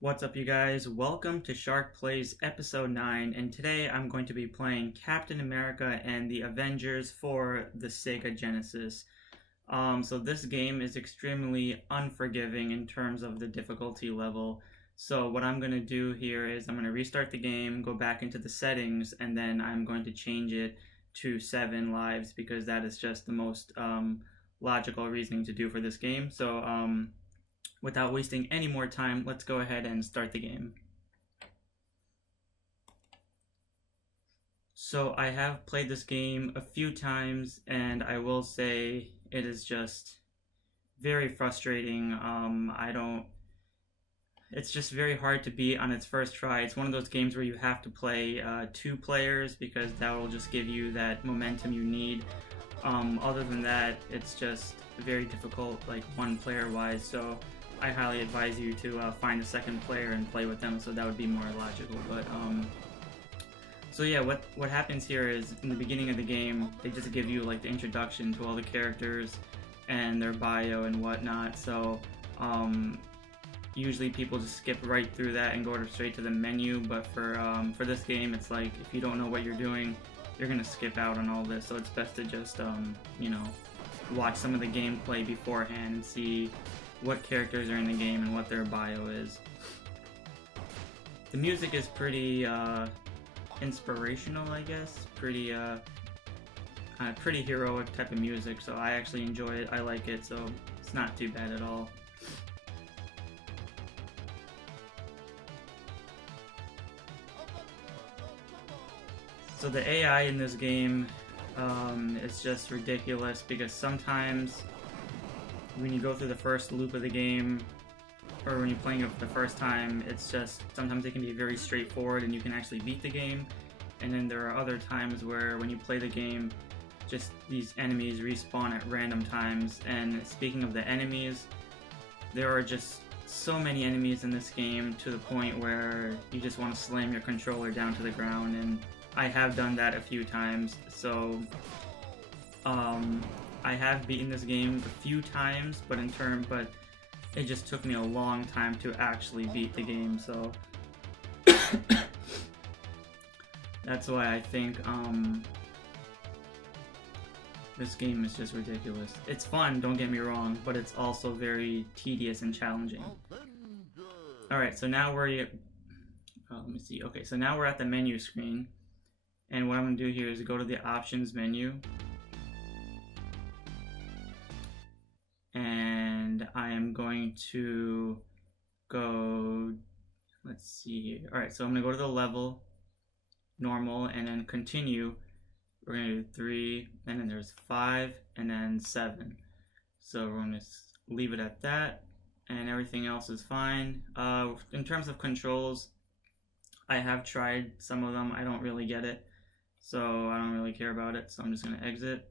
What's up, you guys? Welcome to Shark Plays Episode 9, and today I'm going to be playing Captain America and the Avengers for the Sega Genesis. So this game is extremely unforgiving in terms of the difficulty level. So what I'm going to do here is I'm going to restart the game, go back into the settings, and then I'm going to change it to 7 lives because that is just the most logical reasoning to do for this game. So without wasting any more time, let's go ahead and start the game. So I have played this game a few times, and I will say it is just very frustrating. It's just very hard to beat on its first try. It's one of those games where you have to play 2 players because that will just give you that momentum you need. Other than that, it's just very difficult, like 1 player wise. So I highly advise you to find a second player and play with them, so that would be more logical. But so yeah, what happens here is in the beginning of the game, they just give you like the introduction to all the characters and their bio and whatnot. So usually people just skip right through that and go straight to the menu. But for this game, it's like if you don't know what you're doing, you're gonna skip out on all this. So it's best to just watch some of the gameplay beforehand and see what characters are in the game and what their bio is. The music is pretty inspirational, I guess. Pretty heroic type of music, so I actually enjoy it. I like it, so it's not too bad at all. So the AI in this game is just ridiculous because sometimes when you go through the first loop of the game, or when you're playing it for the first time, it's just, sometimes it can be very straightforward and you can actually beat the game. And then there are other times where when you play the game, just these enemies respawn at random times. And speaking of the enemies, there are just so many enemies in this game to the point where you just want to slam your controller down to the ground, and I have done that a few times. So I have beaten this game a few times, but it just took me a long time to actually beat the game, so that's why I think this game is just ridiculous. It's fun, don't get me wrong, but it's also very tedious and challenging. Alright, so now let me see. Okay, so now we're at the menu screen, and what I'm going to do here is go to the options menu, and I am going to go, let's see here. Alright, so I'm going to go to the level, normal, and then continue. We're going to do 3, and then there's 5, and then 7. So we're going to leave it at that, and everything else is fine. In terms of controls, I have tried some of them. I don't really get it, so I don't really care about it, so I'm just going to exit.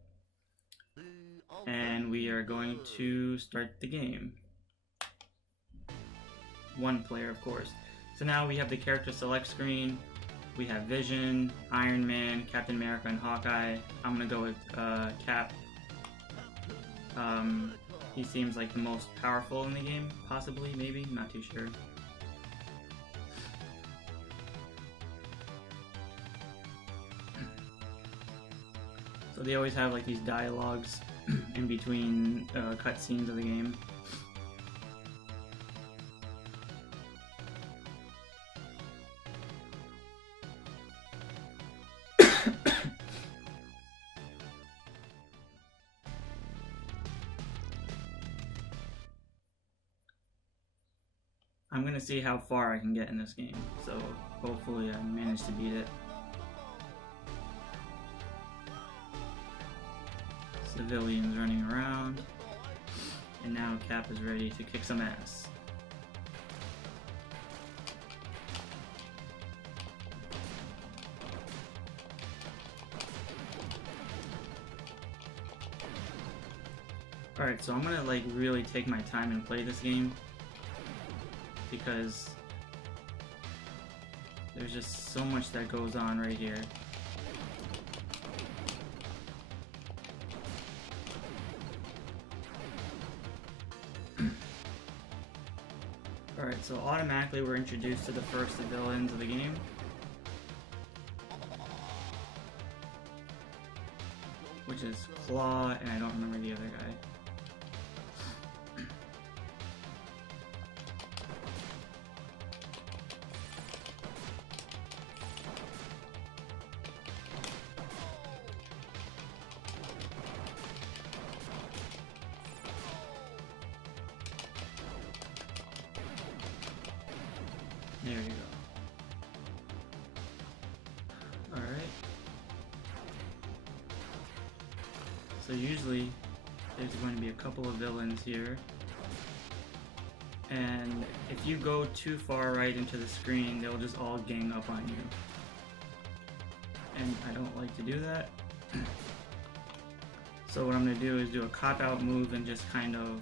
And we are going to start the game. 1 player, of course. So now we have the character select screen. We have Vision, Iron Man, Captain America, and Hawkeye. I'm gonna go with Cap. He seems like the most powerful in the game, possibly, maybe, not too sure. So they always have like these dialogues in between cutscenes of the game. I'm gonna see how far I can get in this game, so hopefully I manage to beat it. Civilians running around, and now Cap is ready to kick some ass. Alright, so I'm gonna like really take my time and play this game because there's just so much that goes on right here. Alright, so automatically we're introduced to the first villains of the game. Which is Claw, and I don't remember the other guy. There you go. Alright. So usually there's going to be a couple of villains here. And if you go too far right into the screen, they'll just all gang up on you. And I don't like to do that. So what I'm going to do is do a cop-out move and just kind of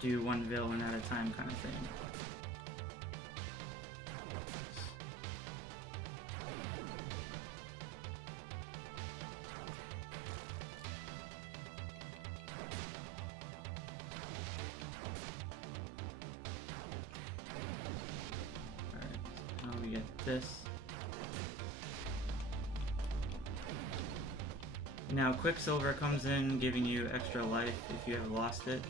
do one villain at a time kind of thing. This. Now Quicksilver comes in giving you extra life if you have lost it.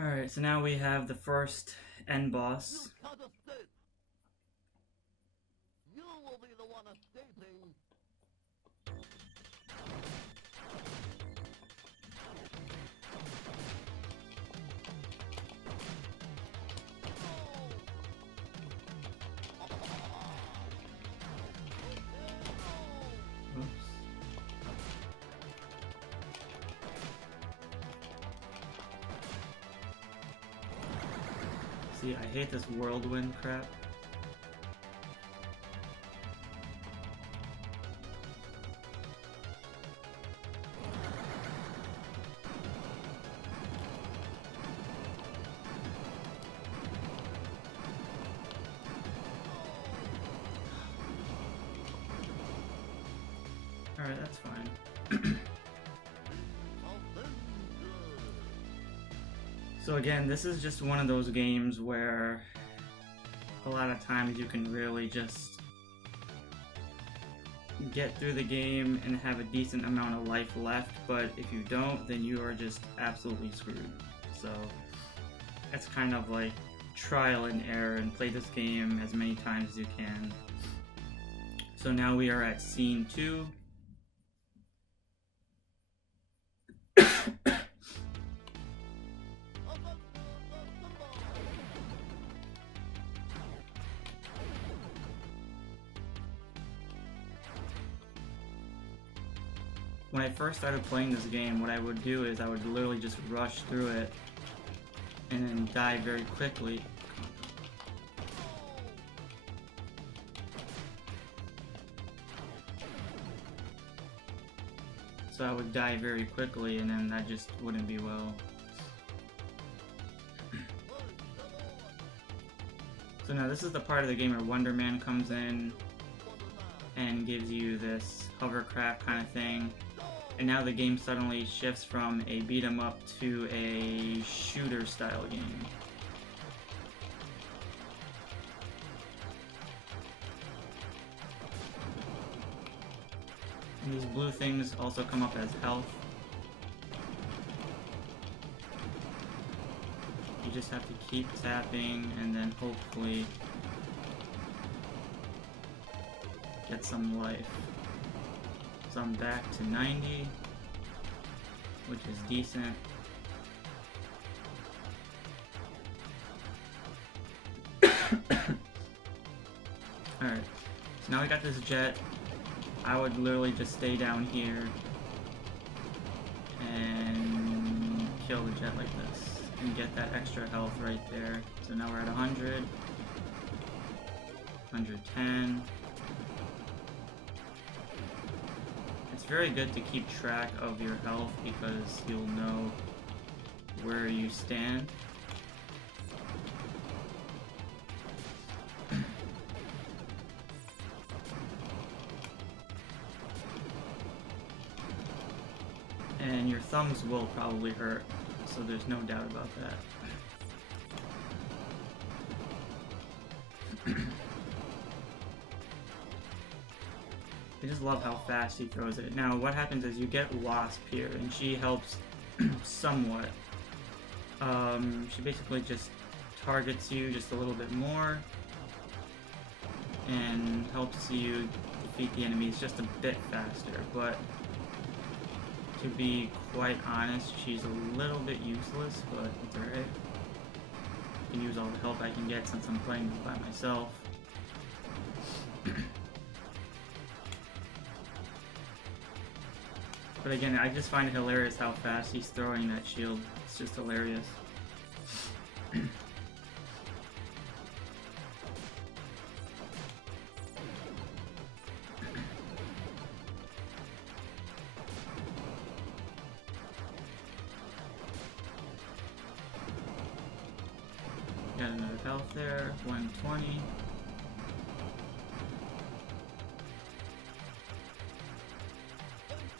Alright, so now we have the first end boss. You will be the one escaping. See, I hate this whirlwind crap. Alright, that's fine. So again, this is just one of those games where a lot of times you can really just get through the game and have a decent amount of life left, but if you don't, then you are just absolutely screwed. So it's kind of like trial and error and play this game as many times as you can. So now we are at scene 2. When I first started playing this game, what I would do is I would literally just rush through it and then die very quickly. So I would die very quickly and then that just wouldn't be well. So now this is the part of the game where Wonder Man comes in and gives you this hovercraft kind of thing. And now the game suddenly shifts from a beat 'em up to a shooter style game. And these blue things also come up as health. You just have to keep tapping and then hopefully get some life. So I'm back to 90, which is decent. Alright, so now we got this jet. I would literally just stay down here and kill the jet like this and get that extra health right there. So now we're at 100. 110. It's very good to keep track of your health because you'll know where you stand. And your thumbs will probably hurt, so there's no doubt about that. I just love how fast he throws it. Now, what happens is you get Wasp here, and she helps somewhat. She basically just targets you just a little bit more and helps you defeat the enemies just a bit faster, but to be quite honest, she's a little bit useless, but it's alright. I can use all the help I can get since I'm playing this by myself. But again, I just find it hilarious how fast he's throwing that shield. It's just hilarious. Got another health there, 120.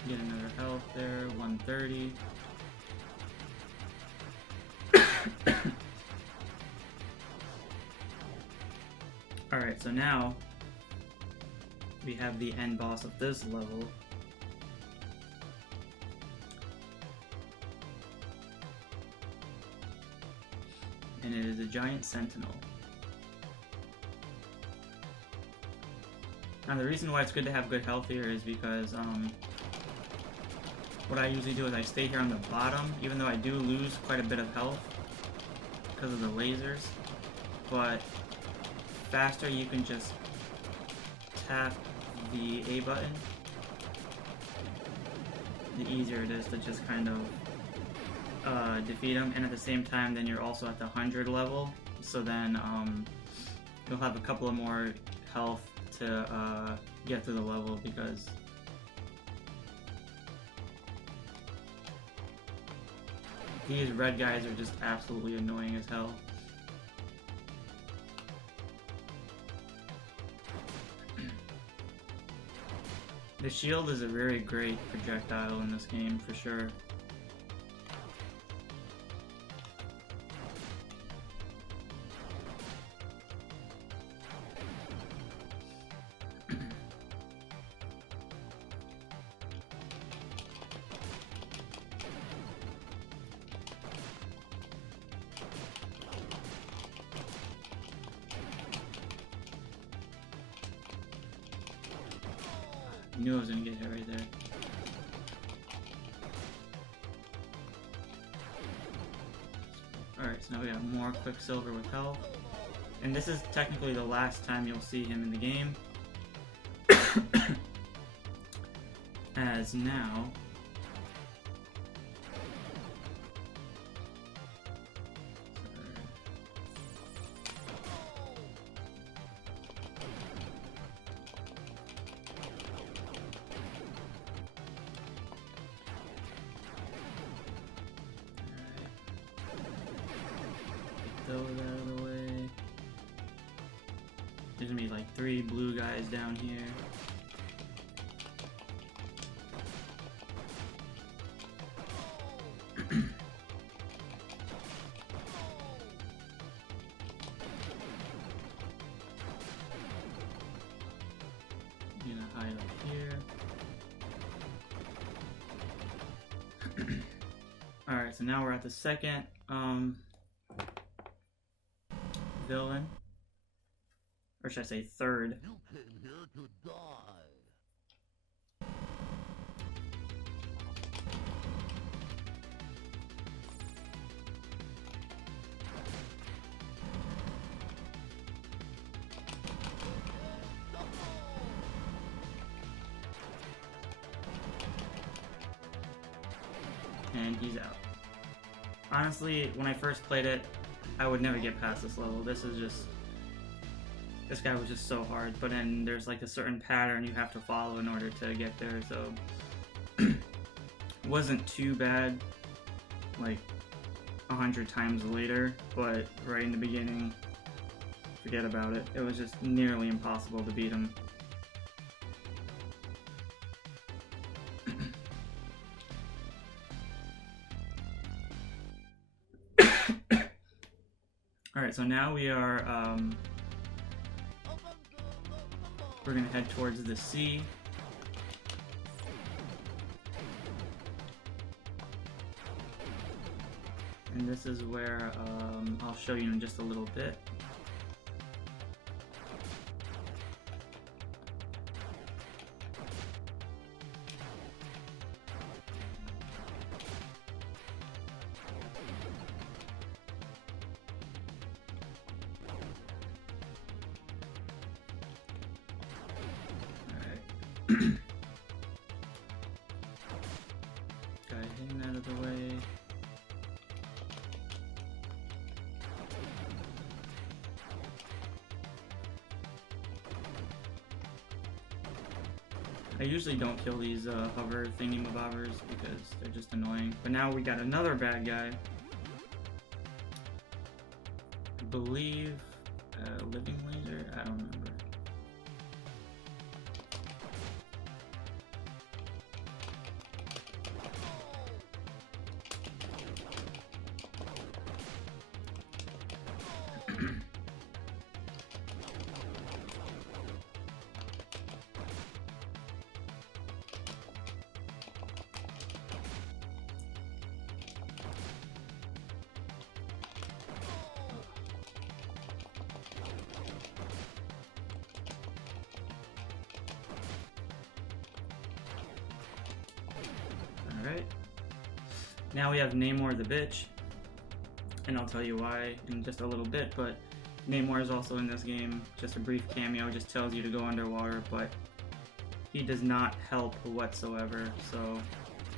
Get another health there, 130. Alright, so now we have the end boss of this level. And it is a giant sentinel. Now the reason why it's good to have good health here is because what I usually do is I stay here on the bottom, even though I do lose quite a bit of health because of the lasers, but faster you can just tap the A button, the easier it is to just kind of defeat them, and at the same time then you're also at the 100 level, so then you'll have a couple of more health to get through the level, because these red guys are just absolutely annoying as hell. The shield is a very great projectile in this game, for sure. I knew I was gonna get hit right there. Alright, so now we got more Quicksilver with health. And this is technically the last time you'll see him in the game. As now... throw it out of the way. There's gonna be like 3 blue guys down here. I'm gonna hide up here. Alright, so now we're at the second villain, or should I say third. You came here to die. And he's out. Honestly, when I first played it, I would never get past this level. This is just This guy was just so hard, but then there's like a certain pattern you have to follow in order to get there, so it wasn't too bad like 100 times later, but right in the beginning, forget about it. It was just nearly impossible to beat him. Alright, so now we are, we're gonna head towards the sea. And this is where, I'll show you in just a little bit. Guy him out of the way. I usually don't kill these hover thingy-mabobbers because they're just annoying. But now we got another bad guy. I believe living laser? I don't remember. Alright. Now we have Namor the Bitch. And I'll tell you why in just a little bit, but Namor is also in this game. Just a brief cameo, just tells you to go underwater, but he does not help whatsoever, so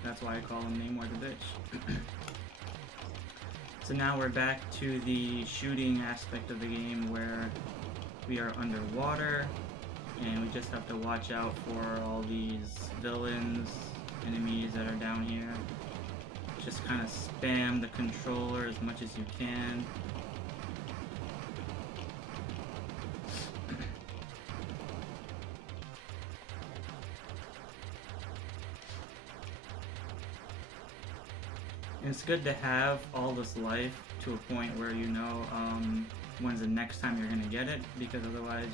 that's why I call him Namor the Bitch. So now we're back to the shooting aspect of the game where we are underwater, and we just have to watch out for all these villains, enemies that are down here. Just kind of spam the controller as much as you can. And it's good to have all this life to a point where you know when's the next time you're gonna get it, because otherwise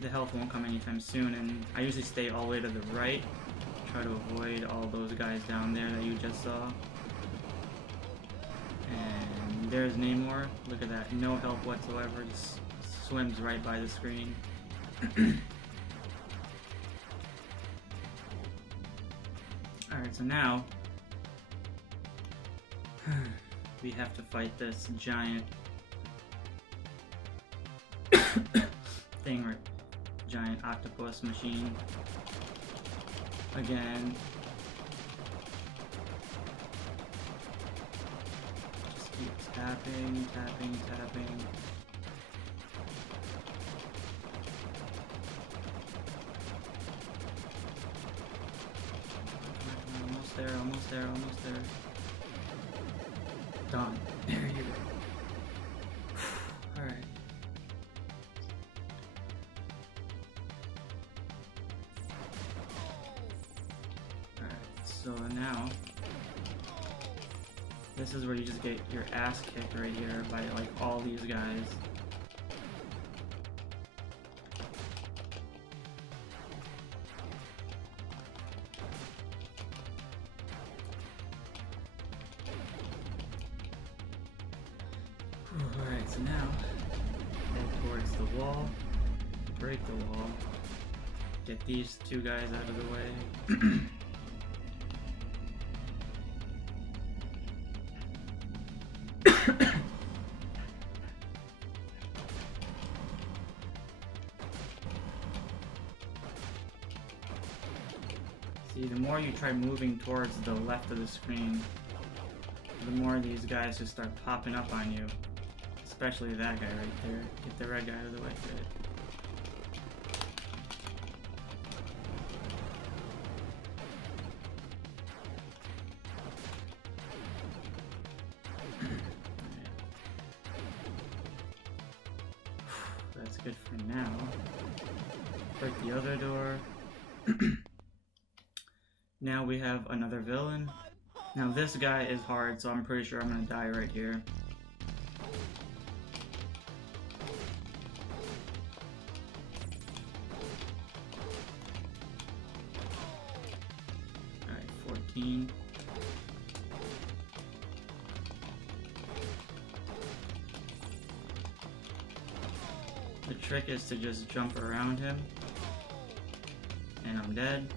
the health won't come anytime soon. And I usually stay all the way to the right, try to avoid all those guys down there that you just saw. And there's Namor. Look at that, no help whatsoever, just swims right by the screen. Alright, so now we have to fight this giant thing, or giant octopus machine. Again. Just keeps tapping, tapping, tapping. Almost there, almost there, almost there. Done. There you go. Alright. So now, this is where you just get your ass kicked right here by like all these guys. Alright, so now, head towards the wall, break the wall, get these two guys out of the way. See, the more you try moving towards the left of the screen, the more these guys just start popping up on you. especially that guy right there. Get the red guy out of the way. Good. That's good for now. Break the other door. Now we have another villain. Now this guy is hard, so I'm pretty sure I'm gonna die right here. Alright, 14. The trick is to just jump around him. And I'm dead.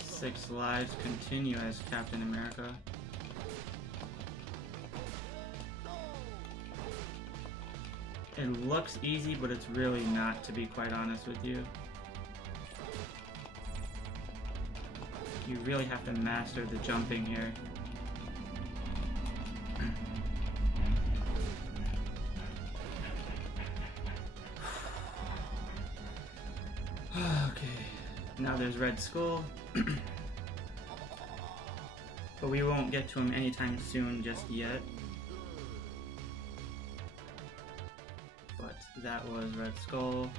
6 lives continue as Captain America. It looks easy, but it's really not, to be quite honest with you. You really have to master the jumping here. Okay, now there's Red Skull. But we won't get to him anytime soon just yet. But that was Red Skull.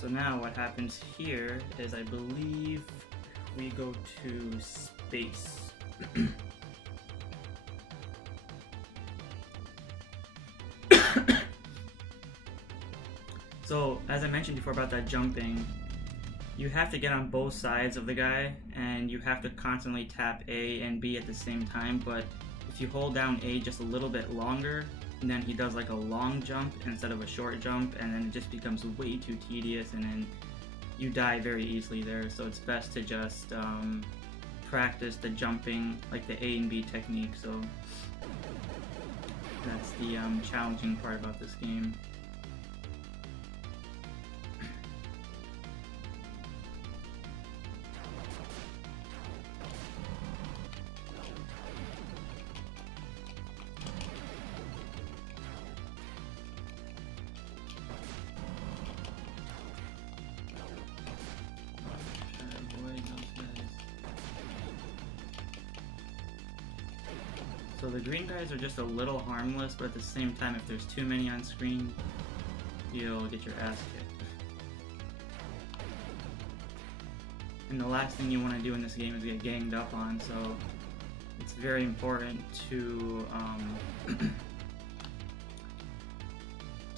So now what happens here is I believe we go to space. So, as I mentioned before about that jumping, you have to get on both sides of the guy, and you have to constantly tap A and B at the same time, but if you hold down A just a little bit longer, and then he does like a long jump instead of a short jump, and then it just becomes way too tedious, and then you die very easily there, so it's best to just practice the jumping, like the A and B technique, so that's the challenging part about this game. So the green guys are just a little harmless, but at the same time, if there's too many on screen, you'll get your ass kicked. And the last thing you want to do in this game is get ganged up on, so it's very important to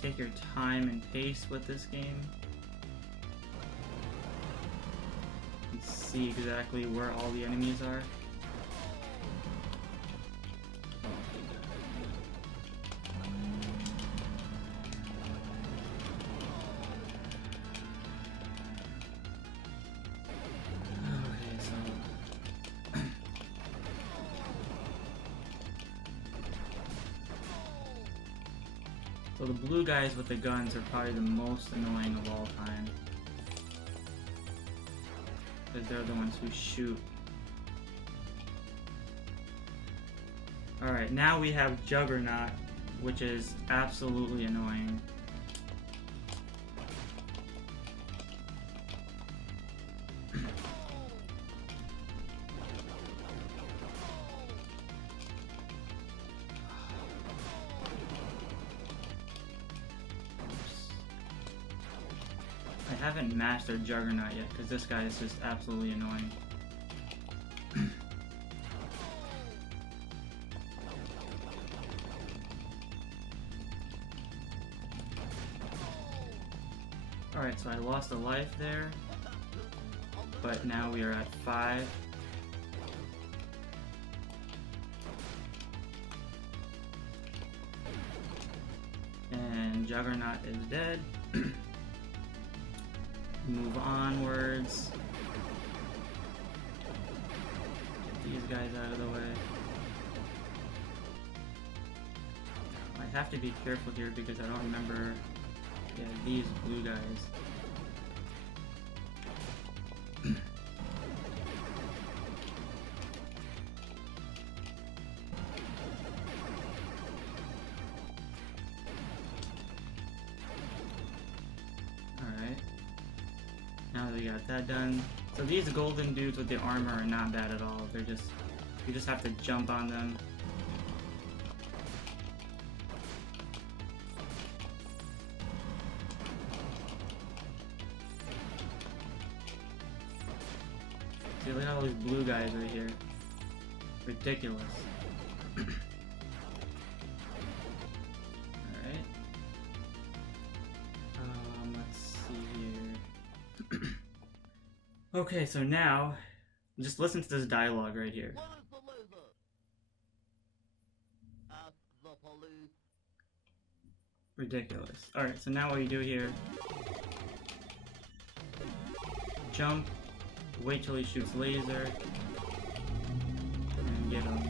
take your time and pace with this game. And see exactly where all the enemies are. So the blue guys with the guns are probably the most annoying of all time. Because they're the ones who shoot. Alright, now we have Juggernaut, which is absolutely annoying. I haven't mastered Juggernaut yet, because this guy is just absolutely annoying. Alright, so I lost a life there, but now we are at 5. And Juggernaut is dead. Move onwards. Get these guys out of the way. I have to be careful here because I don't remember, yeah, these blue guys. Now that we got that done. So these golden dudes with the armor are not bad at all. They're just, you just have to jump on them. See, look at all these blue guys right here. Ridiculous. Alright. Let's see here. Okay, so now, just listen to this dialogue right here. What is the laser? Ask the police. Ridiculous. Alright, so now what you do here, jump, wait till he shoots laser, and get up.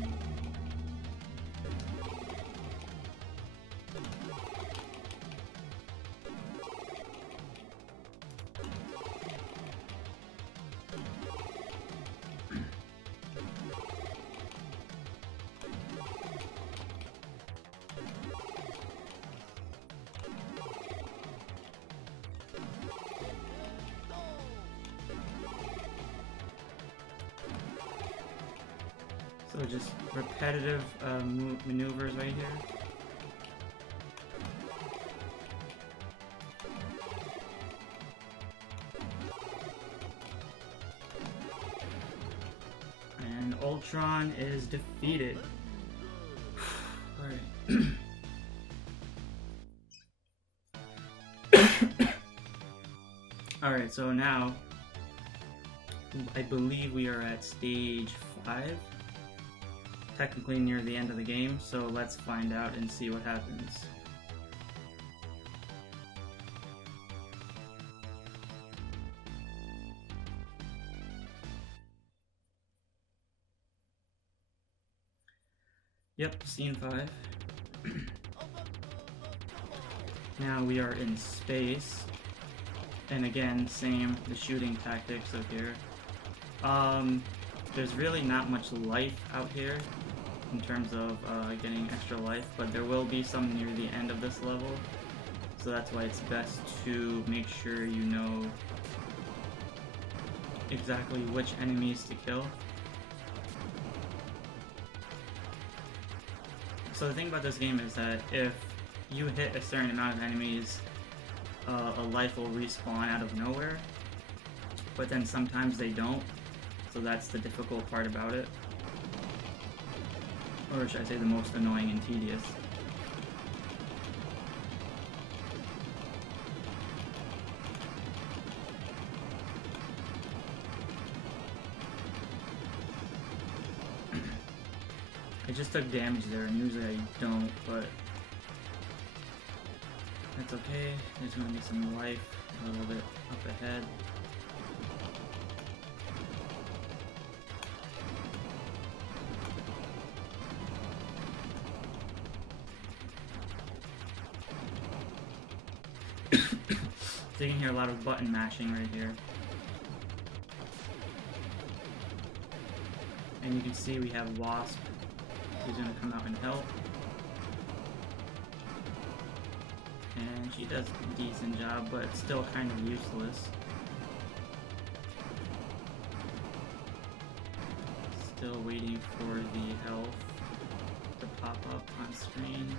So just repetitive maneuvers right here. And Ultron is defeated. Alright. Alright, so now I believe we are at stage 5. Technically near the end of the game, so let's find out and see what happens. Yep, scene 5. Now we are in space, and again, same, the shooting tactics of here. There's really not much life out here in terms of getting extra life, but there will be some near the end of this level, so that's why it's best to make sure you know exactly which enemies to kill. So the thing about this game is that if you hit a certain amount of enemies, a life will respawn out of nowhere, but then sometimes they don't, so that's the difficult part about it. Or should I say the most annoying and tedious. I just took damage there, and usually I don't, but that's okay. There's gonna be some life a little bit up ahead. So you can hear a lot of button mashing right here. And you can see we have Wasp, who's gonna come out and help. And she does a decent job, but it's still kind of useless. Still waiting for the health to pop up on screen.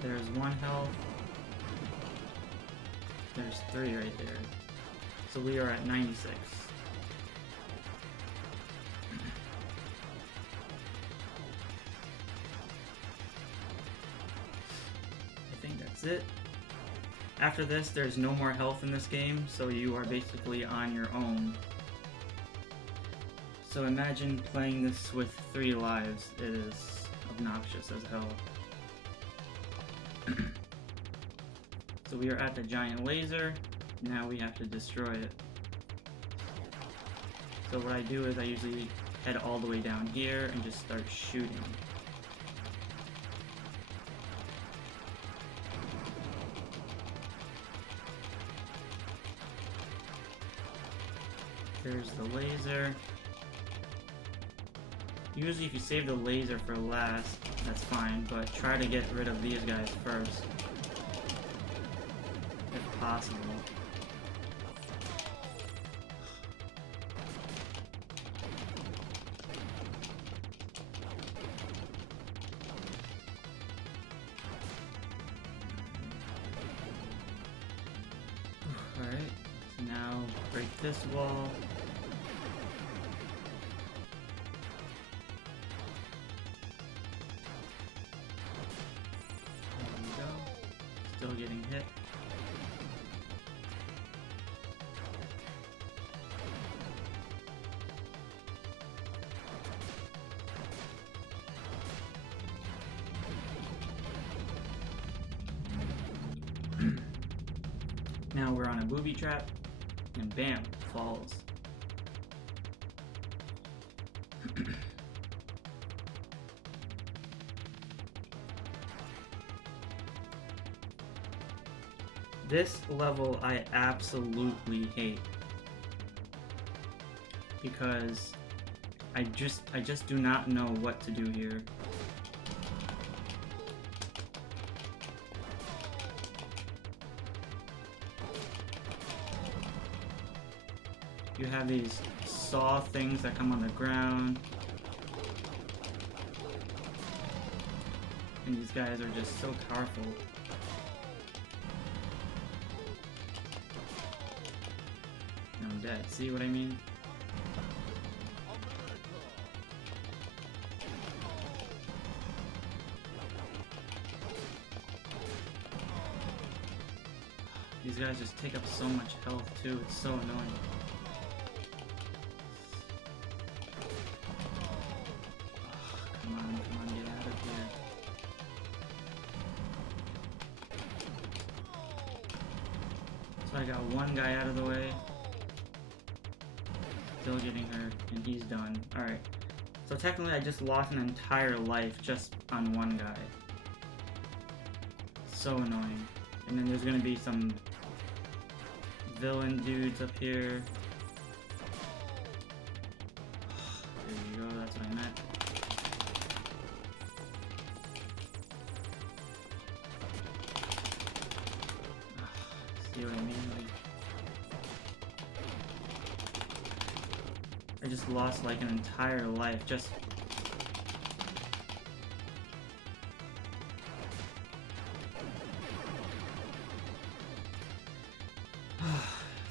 There's 1 health. There's 3 right there. So we are at 96. I think that's it. After this, there's no more health in this game, so you are basically on your own. So imagine playing this with 3 lives. It is obnoxious as hell. So we are at the giant laser. Now we have to destroy it. So what I do is I usually head all the way down here and just start shooting. There's the laser. Usually if you save the laser for last, that's fine, but try to get rid of these guys first. If possible. Alright, so now break this wall. Still getting hit. Now we're on a booby trap, and bam, falls. This level I absolutely hate because I just do not know what to do here. You have these saw things that come on the ground, and these guys are just so powerful. I'm dead. See what I mean? These guys just take up so much health too, it's so annoying. Come on, get out of here. So I got one guy out of the way. Still getting hurt, and he's done. Alright. So technically I just lost an entire life just on one guy. So annoying. And then there's gonna be some villain dudes up here. There you go, that's what I meant. See what I mean? Like, I just lost like an entire life just...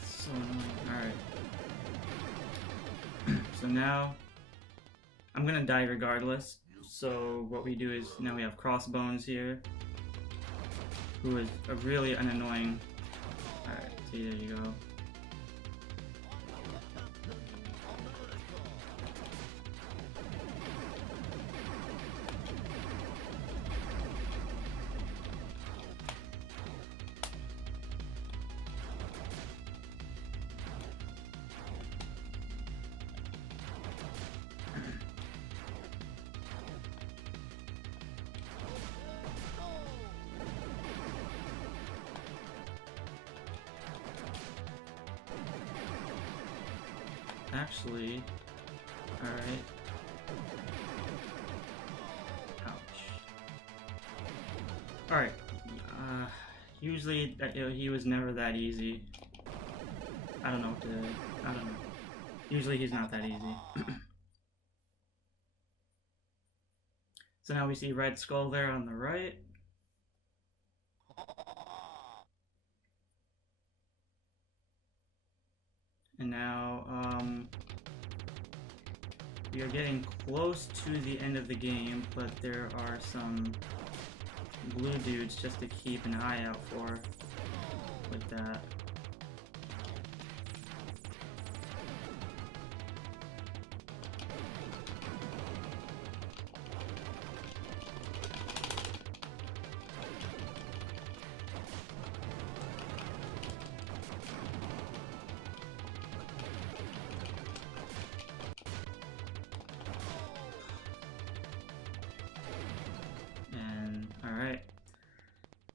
So annoying. Alright. So now, I'm gonna die regardless. So what we do is, now we have Crossbones here, who is a really an annoying... Alright, see, there you go. Actually, alright. Ouch. Alright. Usually he was never that easy. I don't know what to... I don't know. Usually he's not that easy. So now we see Red Skull there on the right. And now, we are getting close to the end of the game, but there are some blue dudes just to keep an eye out for, like that.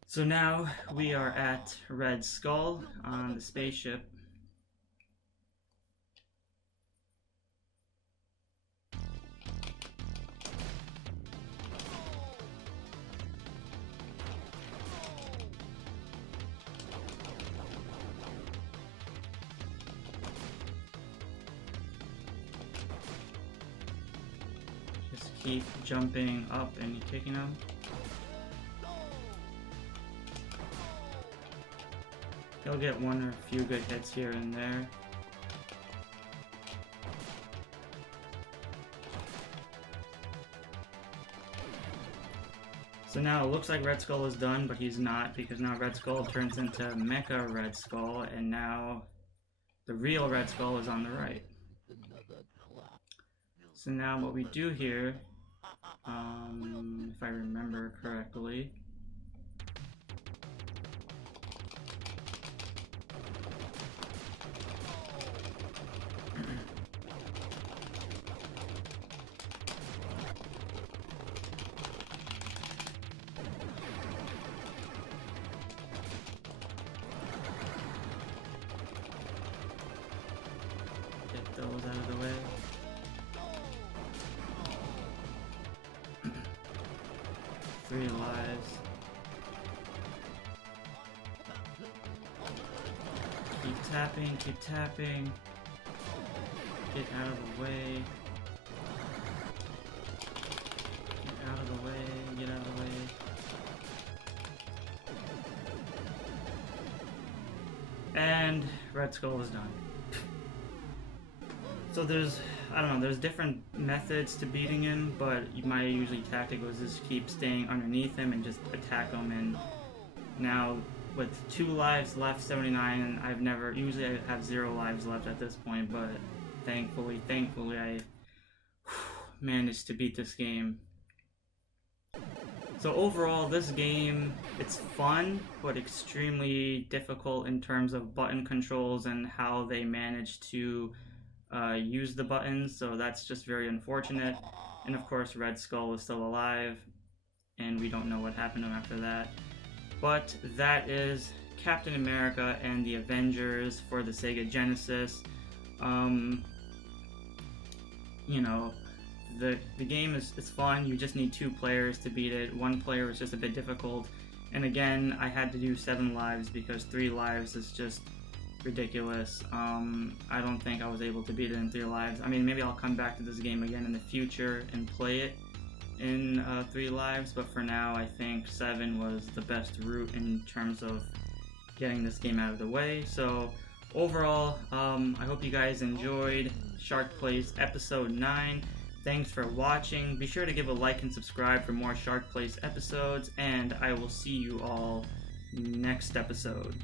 So now we are at Red Skull on the spaceship. keep jumping up and kicking him. He'll get one or a few good hits here and there. So now it looks like Red Skull is done, but he's not, because now Red Skull turns into Mecha Red Skull, and now the real Red Skull is on the right. So now what we do here, if I remember correctly, get those out of the way. Three lives. Keep tapping, keep tapping. Get out of the way. Get out of the way, get out of the way. And Red Skull is done. So there's, I don't know, there's different methods to beating him, but my usually tactic was just keep staying underneath him and just attack him. And now with 2 lives left, 79, usually I have 0 lives left at this point, but thankfully I managed to beat this game. So overall, this game, it's fun, but extremely difficult in terms of button controls and how they manage to use the buttons, so that's just very unfortunate. And of course Red Skull is still alive, and we don't know what happened to him after that. But that is Captain America and the Avengers for the Sega Genesis. You know, the game is fun. You just need 2 players to beat it. 1 player is just a bit difficult, and again I had to do 7 lives because 3 lives is just ridiculous. I don't think I was able to beat it in 3 lives. I mean, maybe I'll come back to this game again in the future and play it in 3 lives, but for now I think 7 was the best route in terms of getting this game out of the way. So overall, I hope you guys enjoyed Shark Plays episode 9. Thanks for watching. Be sure to give a like and subscribe for more Shark Plays episodes, and I will see you all next episode.